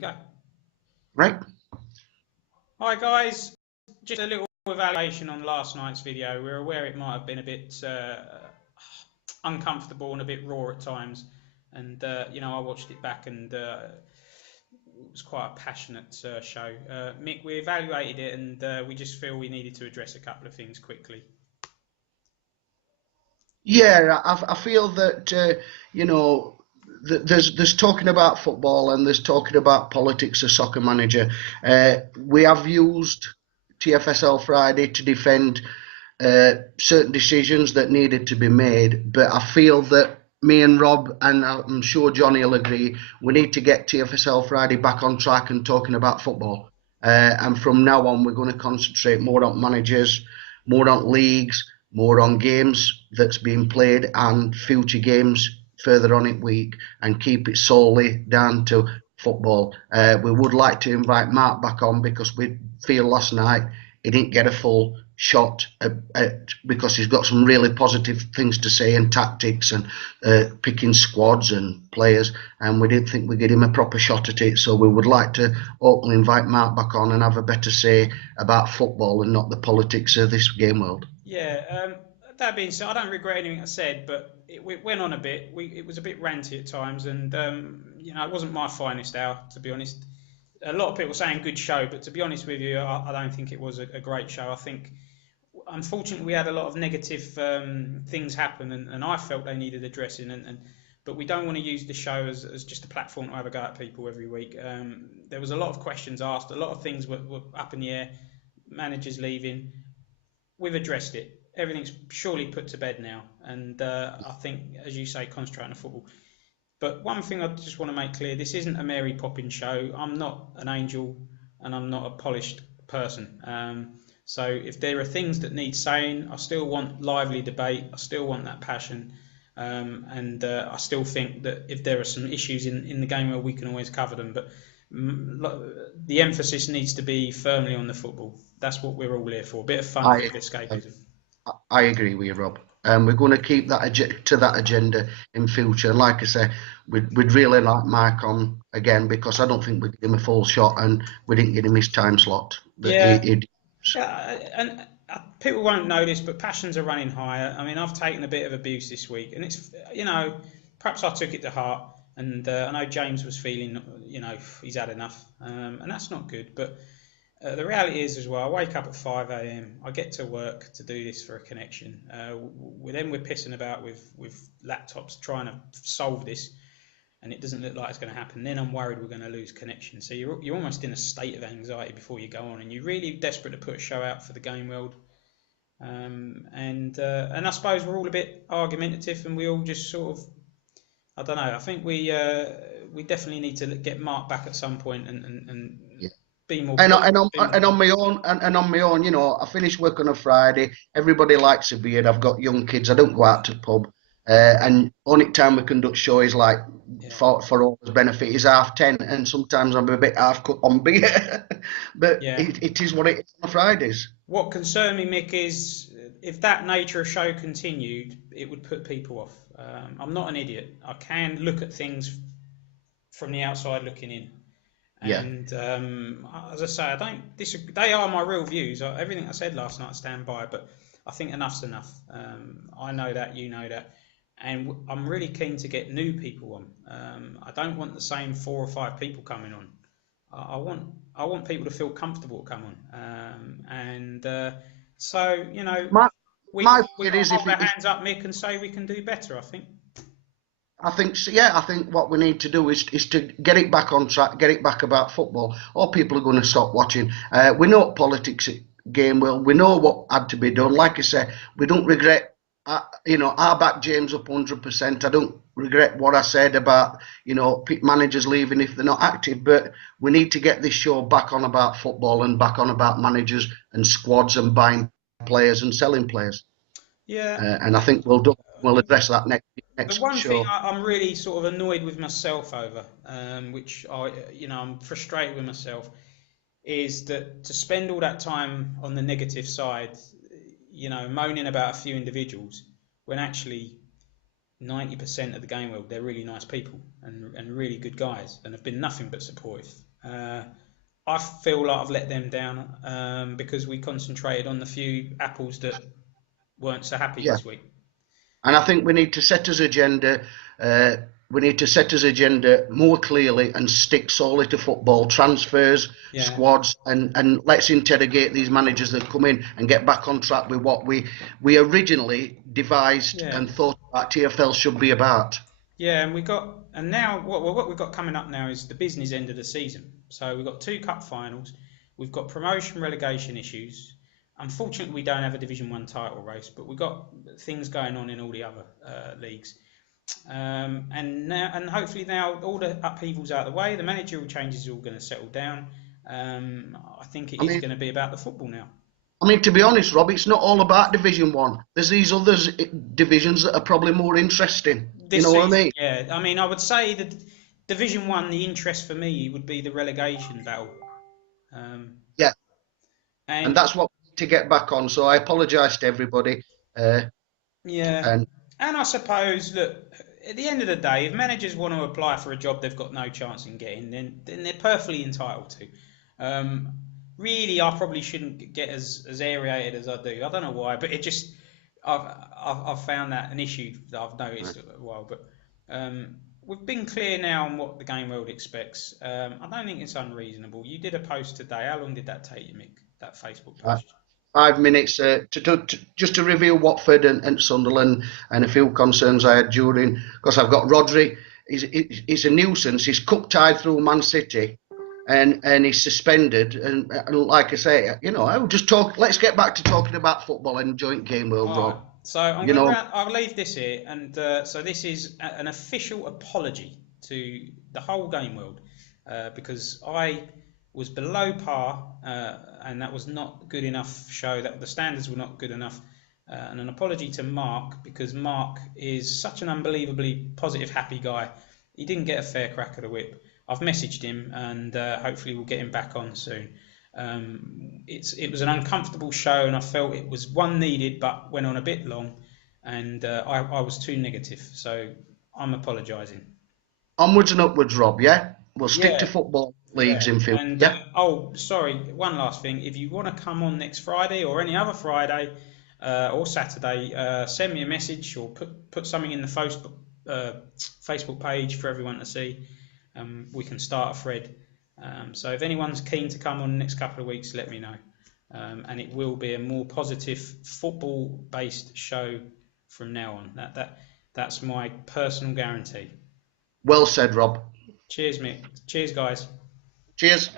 Go. Right. Hi guys, just a little evaluation on last night's video. We're aware it might have been a bit uncomfortable and a bit raw at times, and I watched it back and it was quite a passionate show. Mick, we evaluated it and we just feel we needed to address a couple of things quickly. Yeah, I feel that there's talking about football and there's talking about politics as soccer manager. We have used TFSL Friday to defend certain decisions that needed to be made, but I feel that me and Rob, and I'm sure Johnny will agree, we need to get TFSL Friday back on track and talking about football. And from now on, we're going to concentrate more on managers, more on leagues, more on games that's being played and future games further on in week, and keep it solely down to football. We would like to invite Mark back on because we feel last night he didn't get a full shot because he's got some really positive things to say and tactics and picking squads and players, and we didn't think we'd give him a proper shot at it. So we would like to openly invite Mark back on and have a better say about football and not the politics of this game world. Yeah, that being said, I don't regret anything I said, but it went on a bit. It was a bit ranty at times, and it wasn't my finest hour, to be honest. A lot of people saying good show, but to be honest with you, I don't think it was a great show. I think, unfortunately, we had a lot of negative things happen, and I felt they needed addressing. But we don't want to use the show as just a platform to have a go at people every week. There was a lot of questions asked, a lot of things were up in the air, managers leaving. We've addressed it. Everything's surely put to bed now, and I think, as you say, concentrate on football. But one thing I just want to make clear: this isn't a Mary Poppins show. I'm not an angel, and I'm not a polished person. So if there are things that need saying, I still want lively debate. I still want that passion, and I still think that if there are some issues in the game, where we can always cover them. But the emphasis needs to be firmly on the football. That's what we're all here for. A bit of fun, a I bit of escapism. I agree with you, Rob. We're going to keep to that agenda in future. And like I say, we'd really like Mike on again because I don't think we gave him a full shot and we didn't give him his time slot that Yeah, he yeah, and people won't know this, but passions are running higher. I mean, I've taken a bit of abuse this week, and it's perhaps I took it to heart, and I know James was feeling he's had enough, and that's not good. But the reality is as well, I wake up at 5 a.m. I get to work to do this for a connection. We're pissing about with laptops trying to solve this, and it doesn't look like it's going to happen, then I'm worried we're going to lose connection. So you're almost in a state of anxiety before you go on, and you're really desperate to put a show out for the game world. And I suppose we're all a bit argumentative, and we all just sort of, I don't know. I think we definitely need to get Mark back at some point and yeah. be more And positive. and on and on my own and on my own, I finish work on a Friday. Everybody likes a beer. I've got young kids. I don't go out to the pub. And only time we conduct shows like Yeah, for all his benefit is 10:30, and sometimes I'm a bit half cut on beer. But yeah. it is what it is on Fridays. What concerned me, Mick, is if that nature of show continued, it would put people off. I'm not an idiot. I can look at things from the outside looking in. Yeah. And as I say, I don't disagree. They are my real views. Everything I said last night, I stand by. But I think enough's enough. I know that, you know that, and I'm really keen to get new people on. I don't want the same 4 or 5 people coming on. I want people to feel comfortable to come on. So My we my we fear got to is hold our hands up, Mick, and say we can do better. I think. I think so, yeah. I think what we need to do is to get it back on track, get it back about football, or people are going to stop watching. We know politics game well. We know what had to be done. Like I say, we don't regret. I back James up 100%. I don't regret what I said about managers leaving if they're not active. But we need to get this show back on about football and back on about managers and squads and buying players and selling players. Yeah. And I think we'll address that The next one thing show. I'm really sort of annoyed with myself over, which I'm frustrated with myself, is that to spend all that time on the negative side, moaning about a few individuals, when actually 90% of the game world, they're really nice people and really good guys and have been nothing but supportive. I feel like I've let them down because we concentrated on the few apples that weren't so happy Yeah. this week. And I think we need to set his agenda. Uh, we need to set his agenda more clearly and stick solely to football transfers, Yeah, squads, and let's interrogate these managers that come in and get back on track with what we originally devised yeah, and thought that TFL should be about. yeah. And now what we've got coming up now is the business end of the season. So we've got two cup finals, we've got promotion relegation issues. Unfortunately, we don't have a Division One title race, but we've got things going on in all the other leagues. And hopefully now all the upheavals out of the way, the managerial changes are all going to settle down. I think it I is mean, going to be about the football now. to be honest, Rob, it's not all about Division One. There's these other divisions that are probably more interesting. You This know what I season, mean? yeah. I mean, I would say that Division One, the interest for me would be the relegation battle. Um, Yeah, and and that's what we need to get back on. So I apologise to everybody. Uh, Yeah, and and I suppose that at the end of the day, if managers want to apply for a job they've got no chance in getting, then they're perfectly entitled to. Um, Really, I probably shouldn't get as aerated as I do. I don't know why, but it just I've found that an issue that I've noticed a while. But we've been clear now on what the game world expects. I don't think it's unreasonable. You did a post today. How long did that take you, Mick? That Facebook uh, post? 5 minutes just to review Watford and Sunderland and a few concerns I had during, because I've got Rodri. He's a nuisance. He's cup tied through Man City, and he's suspended. And like I say, I would just talk. Let's get back to talking about football and joint game world, All right. Rob. So I'm You going to know, round, I'll leave this here, and so this is an official apology to the whole game world because I was below par, and that was not good enough show. That the standards were not good enough, and an apology to Mark because Mark is such an unbelievably positive, happy guy. He didn't get a fair crack at the whip. I've messaged him, and hopefully we'll get him back on soon. It was an uncomfortable show, and I felt it was one needed, but went on a bit long, and I was too negative. So I'm apologising. onwards and upwards, Rob. Yeah, we'll stick to Yeah, football leagues yeah. in future. And Yeah. oh, sorry, one last thing. If you want to come on next Friday or any other Friday or Saturday, send me a message or put something in the Facebook page for everyone to see. We can start a thread. So if anyone's keen to come on the next couple of weeks, let me know. And it will be a more positive football-based show from now on. That's my personal guarantee. Well said, Rob. Cheers, Mick. Cheers, guys. Cheers.